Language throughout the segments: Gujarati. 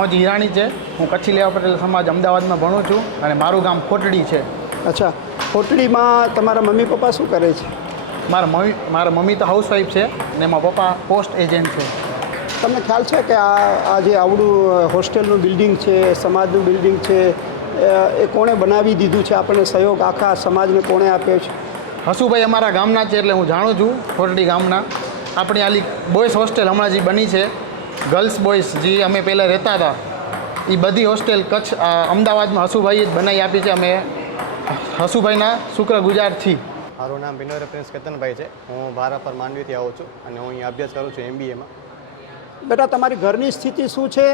હિરાણી છે. હું કચ્છી લેવા પટેલ સમાજ અમદાવાદમાં ભણું છું અને મારું ગામ ખોટડી છે. અચ્છા ખોટડીમાં તમારા મમ્મી પપ્પા શું કરે છે? મારા મમ્મી મારા મમ્મી તો હાઉસવાઈફ છે અને મારા પપ્પા પોસ્ટ એજન્ટ છે. તમને ખ્યાલ છે કે આ આ જે આવડું હોસ્ટેલનું બિલ્ડિંગ છે સમાજનું બિલ્ડિંગ છે એ- એ કોણે બનાવી દીધું છે? આપણને સહયોગ આખા સમાજને કોણે આપ્યો છે? હસુભાઈ અમારા ગામના છે એટલે હું જાણું છું ખોટડી ગામના. આપણી આલી બોયસ હોસ્ટેલ હમણાં જે બની છે. ગર્લ્સ બોયઝ જે અમે પહેલાં રહેતા હતા એ બધી હોસ્ટેલ કચ્છ અમદાવાદમાં હસુભાઈએ જ બનાવી આપી છે. અમે હસુભાઈના શુક્રગુજાર છીએ. મારું નામ વિનોદ પ્રિન્સ કેતનભાઈ છે. હું ભારા પર માંડવીથી આવું છું અને હું અહીં અભ્યાસ કરું છું એમબીએમાં બેટા તમારી ઘરની સ્થિતિ શું છે?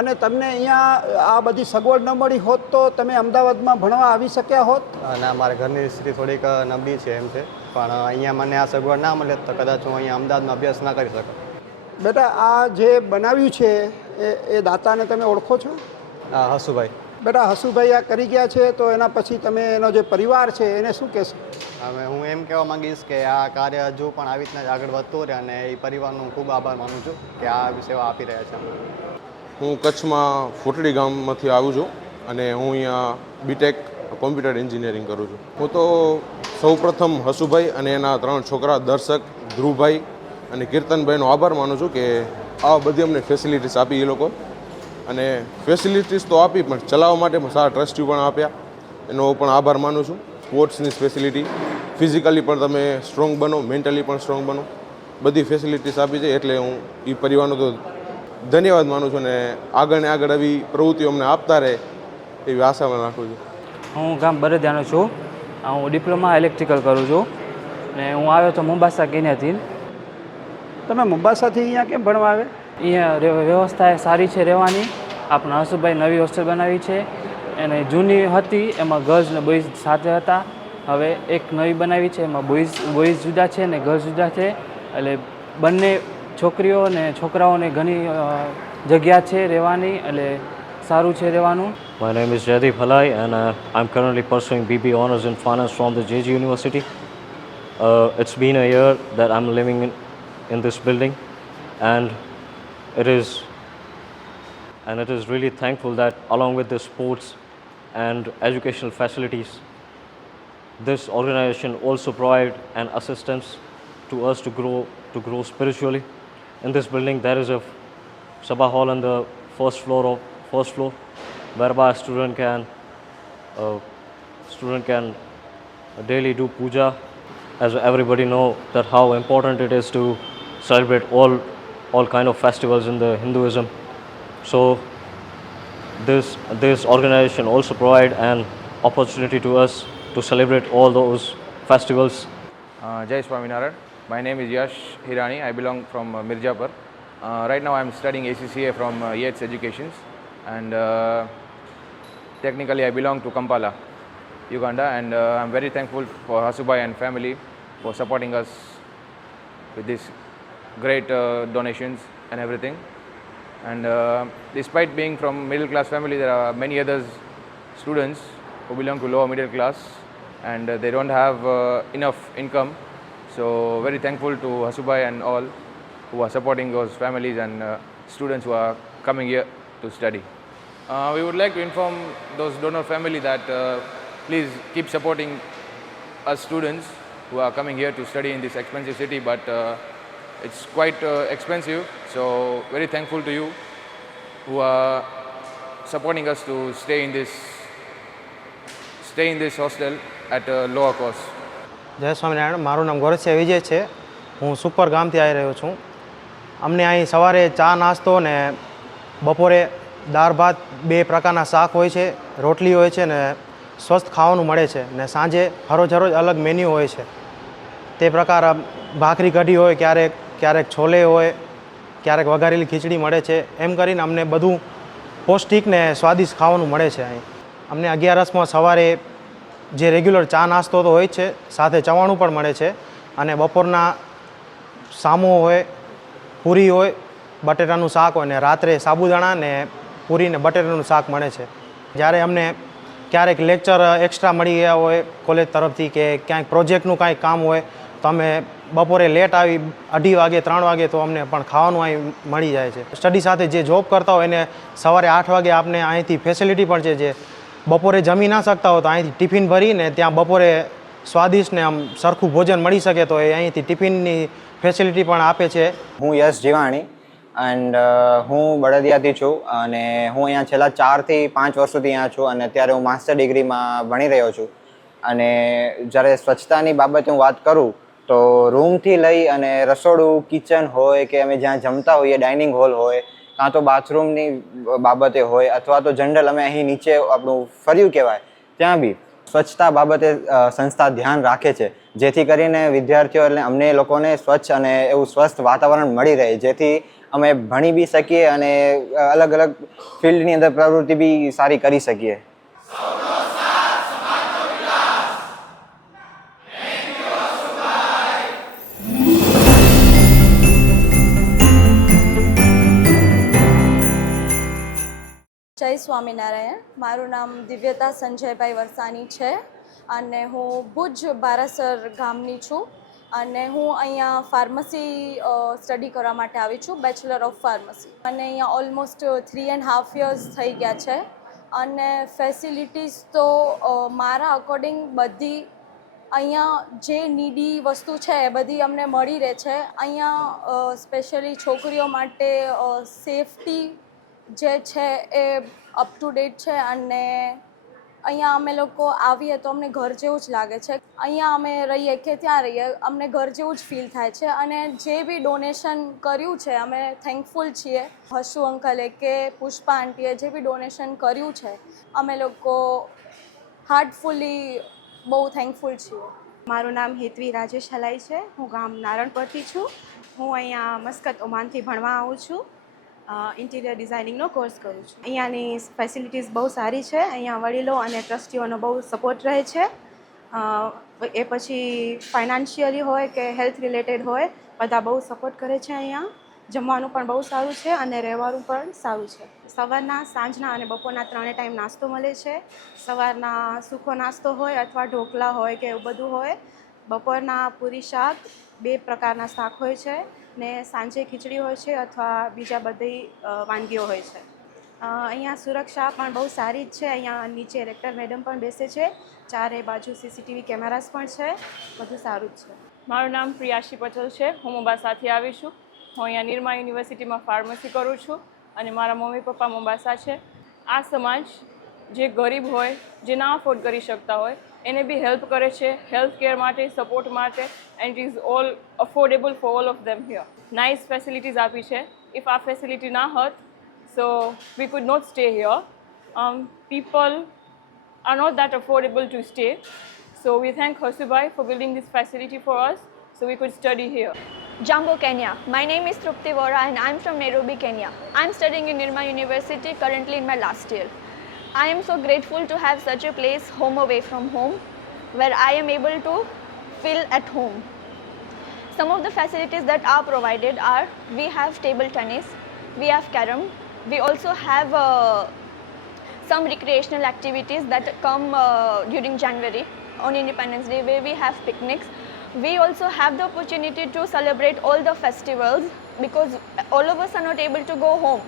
અને તમને અહીંયા આ બધી સગવડ ન મળી હોત તો તમે અમદાવાદમાં ભણવા આવી શક્યા હોત? અને મારા ઘરની સ્થિતિ થોડીક નબળી છે એમ છે. પણ અહીંયા મને આ સગવડ ના મળે તો કદાચ હું અહીંયા અમદાવાદમાં અભ્યાસ ના કરી શકું. બેટા આ જે બનાવ્યું છે એ એ દાતાને તમે ઓળખો છો? આ હસુભાઈ. બેટા હસુભાઈ આ કરી ગયા છે તો એના પછી તમે એનો જે પરિવાર છે એને શું કહેશો? હવે હું એમ કહેવા માંગીશ કે આ કાર્ય હજુ પણ આવી રીતના જ આગળ વધતું રહે અને એ પરિવારનો ખૂબ આભાર માનું છું કે આ સેવા આપી રહ્યા છે. હું કચ્છમાં ફોટડી ગામમાંથી આવું છું અને હું અહીંયા બીટેક કોમ્પ્યુટર એન્જિનિયરિંગ કરું છું. હું તો સૌપ્રથમ હસુભાઈ અને એના ત્રણ છોકરા દર્શક ધ્રુવભાઈ અને કીર્તનભાઈનો આભાર માનું છું કે આ બધી અમને ફેસિલિટીઝ આપી એ લોકો. અને ફેસિલિટીસ તો આપી, પણ ચલાવવા માટે પણ સારા ટ્રસ્ટી પણ આપ્યા. એનો પણ આભાર માનું છું. સ્પોર્ટ્સની ફેસિલિટી ફિઝિકલી પણ તમે સ્ટ્રોંગ બનો મેન્ટલી પણ સ્ટ્રોંગ બનો. બધી ફેસિલિટીસ આપી છે, એટલે હું એ પરિવારનો તો ધન્યવાદ માનું છું અને આગળ ને આગળ આવી પ્રવૃત્તિઓ અમને આપતા રહે એવી આશામાં રાખું છું. હું ગામ બરદ્યાનો છું. હું ડિપ્લોમા ઇલેક્ટ્રિકલ કરું છું. ને હું આવ્યો તો મુંબાસા કેન્યાથી તમે મુંબાસાથી અહીંયા કેમ ભણવા આવે? અહીંયા વ્યવસ્થા એ સારી છે રહેવાની. આપણા હસુભાઈ નવી હોસ્ટેલ બનાવી છે. અને જૂની હતી એમાં ગર્લ્સ ને બોયઝ સાથે હતા. હવે એક નવી બનાવી છે એમાં બોઈઝ બોઈઝ જુદા છે ને ગર્લ્સ જુદા છે. એટલે બંને છોકરીઓ અને છોકરાઓને ઘણી જગ્યા છે રહેવાની એટલે સારું છે રહેવાનું. My name is Jaideep Halai and uh, I'm currently pursuing BB Honours in Finance from the JG University. Uh, it's been a year that I'm living in, in this building. And it is and it is really thankful that along with the sports and educational facilities this organization also provide an assistance to us to grow to grow spiritually. In this building there is a sabah hall on the first floor of first floor whereby a student can uh, student can daily do puja. As everybody know that how important it is to celebrate all all kind of festivals in the hinduism so this this organization also provide an opportunity to us to celebrate all those festivals Uh, Jai Swaminarayan. My name is Yash Hirani. I belong from uh, Mirzapur. Uh, right now, I'm studying ACCA from uh, Yates Educations, and uh, technically, I belong to Kampala, Uganda. And uh, I'm very thankful for Hasubai and family for supporting us with these great uh, donations and everything. And uh, despite being from middle class family, there are many others students who belong to lower middle class and uh, they don't have enough income. So very thankful to Hasubai and all who are supporting those families and uh, students who are coming here to study. Uh, we would like to inform those donor family that uh, please keep supporting us students who are coming here to study in this expensive city, but it's quite uh, expensive. So very thankful to you who are supporting us to stay in this stay in this hostel at a lower cost. જય સ્વામિનારાયણ મારું નામ ગોરસિયા વિજય છે હું સુપર ગામથી આવી રહ્યો છું અમને અહીં સવારે ચા નાસ્તો ને બપોરે દાળ ભાત બે પ્રકારના શાક હોય છે રોટલી હોય છે ને સ્વસ્થ ખાવાનું મળે છે ને સાંજે હરોજ હરોજ અલગ મેન્યુ હોય છે તે પ્રકાર ભાખરી કઢી હોય ક્યારેક ક્યારેક છોલે હોય, ક્યારેક વઘારેલી ખીચડી મળે છે, એમ કરીને અમને બધું પૌષ્ટિક ને સ્વાદિષ્ટ ખાવાનું મળે છે અહીં. અમને અગિયારસમાં સવારે જે રેગ્યુલર ચા નાસ્તો તો હોય છે, સાથે ચવાણું પણ મળે છે અને બપોરના સામો હોય, પૂરી હોય, બટેટાનું શાક હોય ને રાત્રે સાબુદાણા ને પૂરી ને બટેટાનું શાક મળે છે. જ્યારે અમને ક્યારેક લેક્ચર એક્સ્ટ્રા મળી ગયા હોય કોલેજ તરફથી કે ક્યાંક પ્રોજેક્ટનું કાંઈ કામ હોય તો અમે બપોરે લેટ આવી, અઢી વાગે, ત્રણ વાગે તો અમને પણ ખાવાનું અહીં મળી જાય છે. સ્ટડી સાથે જે જોબ કરતા હોય એને સવારે આઠ વાગે આપને અહીંથી ફેસિલિટી પણ છે જે બપોરે જમી ના શકતા હોય તો અહીંથી ટિફિન ભરીને ત્યાં બપોરે સ્વાદિષ્ટ ને આમ સરખું ભોજન મળી શકે તો એ અહીંથી ટિફિનની ફેસિલિટી પણ આપે છે. હું યશ જીવાણી એન્ડ હું બળદિયાથી છું અને હું અહીંયા છેલ્લા ચારથી પાંચ વર્ષોથી અહીંયા છું અને અત્યારે હું માસ્ટર ડિગ્રીમાં ભણી રહ્યો છું. અને જ્યારે સ્વચ્છતાની બાબતે હું વાત કરું તો રૂમથી લઈ અને રસોડું કિચન હોય કે અમે જ્યાં જમતા હોઈએ ડાઇનિંગ હોલ હોય, કાં તો બાથરૂમની બાબતે હોય અથવા તો જનરલ અમે અહીં નીચે આપણું ફર્યું કહેવાય, ત્યાં બી સ્વચ્છતા બાબતે સંસ્થા ધ્યાન રાખે છે. જેથી કરીને વિદ્યાર્થીઓ એટલે અમને લોકોને સ્વચ્છ અને એવું સ્વસ્થ વાતાવરણ મળી રહે. જેથી અમે ભણી બી શકીએ અને અલગ અલગ ફિલ્ડની અંદર પ્રવૃત્તિ બી સારી કરી શકીએ. સ્વામિનારાયણ. મારું નામ દિવ્યતા સંજયભાઈ વરસાની છે અને હું ભુજ બારાસર ગામની છું અને હું અહીંયા ફાર્મસી સ્ટડી કરવા માટે આવી છું બેચલર ઓફ ફાર્મસી અને અહીંયા almost three and half years થઈ ગયા છે અને ફેસિલિટીઝ તો મારા અકોર્ડિંગ બધી અહીંયા જે નીડી વસ્તુ છે એ બધી અમને મળી રહે છે. અહીંયા સ્પેશિયલી છોકરીઓ માટે સેફટી જે છે એ અપ ટુ ડેટ છે અને અહીંયા અમે લોકો આવીએ તો અમને ઘર જેવું જ લાગે છે. અહીંયા અમે રહીએ કે ત્યાં રહીએ, અમને ઘર જેવું જ ફીલ થાય છે અને જે બી ડોનેશન કર્યું છે, અમે થેન્કફુલ છીએ. હસુ અંકલે કે પુષ્પા આંટીએ જે બી ડોનેશન કર્યું છે, અમે લોકો હાર્ટફુલી બહુ થેન્કફુલ છીએ. મારું નામ હેતવી રાજેશ હલાઈ છે. હું ગામ નારણપરથી છું. હું અહીંયા મસ્કત ઓમાનથી ભણવા આવું છું. ઇન્ટિરિયર ડિઝાઇનિંગનો કોર્સ કરું છું. અહીંયાની ફેસિલિટીઝ બહુ સારી છે. અહીંયા વડીલો અને ટ્રસ્ટીઓનો બહુ સપોર્ટ રહે છે. એ પછી ફાઇનાન્શિયલી હોય કે હેલ્થ રિલેટેડ હોય, બધા બહુ સપોર્ટ કરે છે અહીંયા. જમવાનું પણ બહુ સારું છે અને રહેવાનું પણ સારું છે. સવારના, સાંજના અને બપોરના ત્રણે ટાઈમ નાસ્તો મળે છે. સવારના સૂકો નાસ્તો હોય અથવા ઢોકળા હોય કે એવું બધું હોય. બપોરના પૂરી શાક બે પ્રકારના શાક હોય છે. ને સાંજે ખીચડી હોય છે અથવા બીજા બધી વાનગીઓ હોય છે. અહીંયા સુરક્ષા પણ બહુ સારી જ છે. અહીંયા નીચે રેક્ટર મેડમ પણ બેસે છે. ચારે બાજુ સીસીટીવી કેમેરાસ પણ છે. બધું સારું જ છે. મારું નામ પ્રિયાશી પટેલ છે. હું મોંબાસાથી આવી છું. હું અહીંયા નિરમા યુનિવર્સિટીમાં ફાર્મસી કરું છું અને મારા મમ્મી પપ્પા મોબાસા છે. આ સમાજ જે ગરીબ હોય જે ના અફોર્ડ કરી શકતા હોય એને બી હેલ્પ કરે છે હેલ્થ કેર માટે સપોર્ટ માટે and is all affordable for all of them here nice facilities આપી છે ઇફ આ ફેસિલિટી ના હોત so we could not stay here people are not that affordable to stay. So we thank Hosubai for building this facility for us so we could study here. Jambo, Kenya. My name is Trupti Vora and I'm from Nairobi, Kenya. I'm studying in Nirma University currently in my last year. I am so grateful to have such a place home away from home where I am able to feel at home. Some of the facilities that are provided are we have table tennis, we have carom, we also have uh, some recreational activities that come uh, during January on Independence Day where we have picnics. We also have the opportunity to celebrate all the festivals because all of us are not able to go home.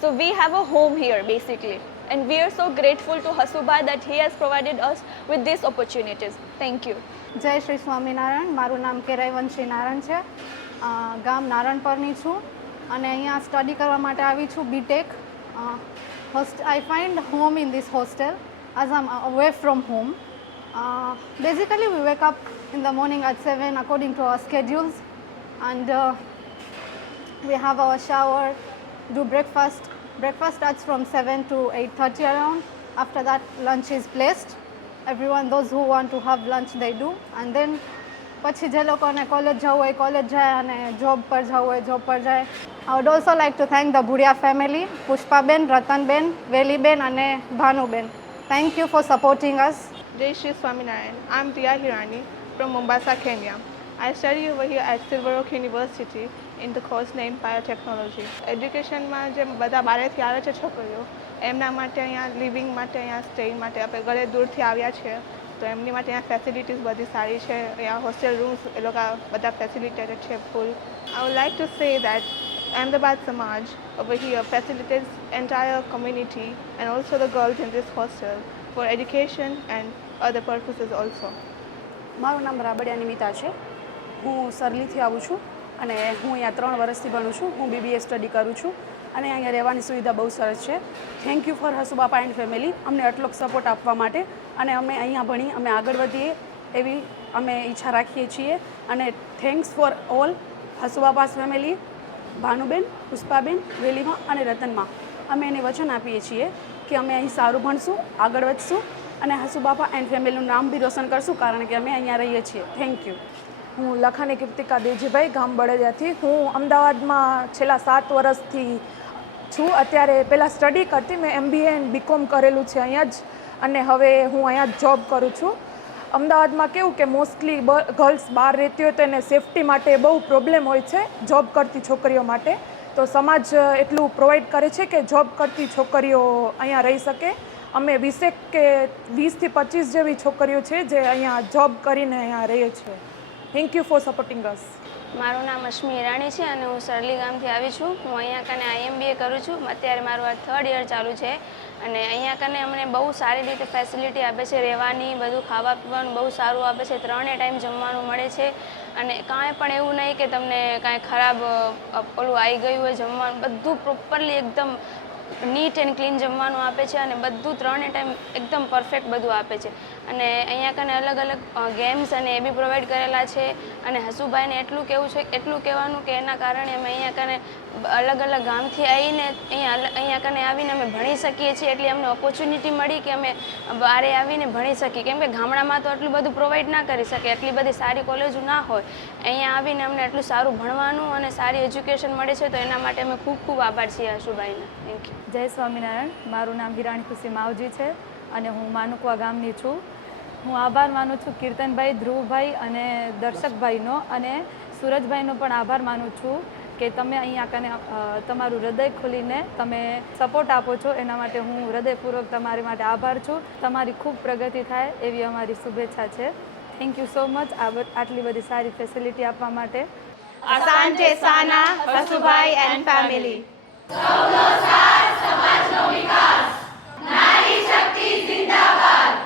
So we have a home here basically. And we are so grateful to Hasubai that he has provided us with these opportunities. Thank you. જય શ્રી સ્વામિનારાયણ મારું નામ કેરાઈ વંશી નારાયણ છે અ, ગામ નારણપરની છું અને અહીંયા સ્ટડી કરવા માટે આવી છું BTech host I find home in this hostel as I'm away from home. Uh, basically, we wake up in the morning at 7 according to our schedules, and uh, we have our shower, do breakfast. Breakfast starts from 7 to 8:30 around. After that, lunch is placed. Everyone, those who want to have lunch, they do, and then પછી જે લોકોને કોલેજ જવું હોય કોલેજ જાય અને જોબ પર જવું હોય જોબ પર જાય I would also like to thank the Bhudia family Pushpaben Ratanben Veliben અને Bhanuben thank you for supporting us Jai Shri Swaminarayan. I'm Priya Hirani from Mombasa, Kenya. I study over here at Silver Oak University in the course named Biotechnology. એડ્યુકેશનમાં જે બધા બહારેથી આવે છે છોકરીઓ એમના માટે અહીંયા લિવિંગ માટે અહીંયા સ્ટે માટે આપણે ઘરે દૂરથી આવ્યા છે તો એમની માટે અહીંયા ફેસિલિટીઝ બધી સારી છે અહીંયા હોસ્ટેલ રૂમ્સ એ લોકો બધા ફેસિલિટેટેડ છે ફૂલ I would like to say that Ahmedabad Samaj over here facilitates entire community and also the girls in this hostel for education and other purposes. મારું નામ રાબડિયા નિમિતા છે હું સરલીથી આવું છું અને હું અહીંયા ત્રણ વર્ષથી ભણું છું, હું બીબીએ સ્ટડી કરું છું અને અહીંયા રહેવાની સુવિધા બહુ સરસ છે. Thank you for Hasubapa and family અમને આટલો સપોર્ટ આપવા માટે અને અમે અહીંયા ભણી, અમે આગળ વધીએ એવી અમે ઈચ્છા રાખીએ છીએ. અને thanks for all હસુબાપાસ family Bhanuben, Pushpaben, વેલીમાં અને રતનમાં. અમે એને વચન આપીએ છીએ કે અમે અહીં સારું ભણશું, આગળ વધશું અને હસુબાપા એન્ડ ફેમિલીનું નામ બી રોશન કરશું, કારણ કે અમે અહીંયા રહીએ છીએ. થેન્ક યુ હું લખાણી કીર્તિકા દેવજીભાઈ ગામ બળદિયાથી હું અમદાવાદમાં છેલ્લા સાત વર્ષથી છું. અત્યારે પહેલાં સ્ટડી કરતી, મેં એમબીએ એન્ડ બીકોમ કરેલું છે અહીંયા જ. અને હવે હું અહીંયા જ જોબ કરું છું. અમદાવાદમાં કેવું કે મોસ્ટલી ગર્લ્સ બહાર રહેતી હોય તો એને સેફટી માટે બહુ પ્રોબ્લેમ હોય છે જોબ કરતી છોકરીઓ માટે. તો સમાજ એટલું પ્રોવાઈડ કરે છે કે જોબ કરતી છોકરીઓ અહીંયા રહી શકે. અમે વીસેક કે વીસથી પચીસ જેવી છોકરીઓ છે જે અહીંયા જોબ કરીને અહીંયા રહીએ છીએ. Thank you for supporting us મારું નામ અશ્મી હિરાણી છે અને હું સરલી ગામથી આવી છું. હું અહીંયા કને આઈએમબીએ કરું છું. અત્યારે મારું આ થર્ડ યર ચાલુ છે અને અહીંયા કને અમને બહુ સારી રીતે ફેસિલિટી આપે છે. રહેવાની, બધું ખાવા પીવાનું બહુ સારું આપે છે. ત્રણે ટાઈમ જમવાનું મળે છે અને કાંઈ પણ એવું નહીં કે તમને કાંઈ ખરાબ ઓલું આવી ગયું હોય જમવાનું. બધું પ્રોપરલી એકદમ નીટ એન્ડ ક્લીન જમવાનું આપે છે અને બધું ત્રણે ટાઈમ એકદમ પરફેક્ટ બધું આપે છે. અને અહીંયા કને અલગ અલગ ગેમ્સ અને એ બી પ્રોવાઈડ કરેલા છે. અને હસુભાઈને એટલું કહેવું છે, એટલું કહેવાનું કે એના કારણે અમે અહીંયા કને અલગ અલગ ગામથી આવીને અહીંયા અહીંયા કને આવીને અમે ભણી શકીએ છીએ. એટલે અમને ઓપોર્ચ્યુનિટી મળી કે અમે બારે આવીને ભણી શકીએ. કેમ કે ગામડામાં તો એટલું બધું પ્રોવાઈડ ના કરી શકે એટલી બધી સારી કોલેજો ના હોય. અહીંયા આવીને અમને એટલું સારું ભણવાનું અને સારી એજ્યુકેશન મળે છે, તો એના માટે અમે ખૂબ ખૂબ આભાર છીએ હસુભાઈના. થેન્ક યુ જય સ્વામિનારાયણ. મારું નામ હિરાણી ખુશી માવજી છે અને હું માનુકવા ગામની છું. હું આભાર માનું છું કીર્તનભાઈ ધ્રુવભાઈ અને દર્શકભાઈનો અને સુરજભાઈનો પણ આભાર માનું છું કે તમે અહીંયા કને તમારું હૃદય ખોલીને તમે સપોર્ટ આપો છો. એના માટે હું હૃદયપૂર્વક તમારી માટે આભાર છું. તમારી ખૂબ પ્રગતિ થાય એવી અમારી શુભેચ્છા છે. થેન્ક યુ સો મચ આટલી બધી સારી ફેસિલિટી આપવા માટે. સૌનો સાથ સમાજનો વિકાસ. નારી શક્તિ જિંદાબાદ.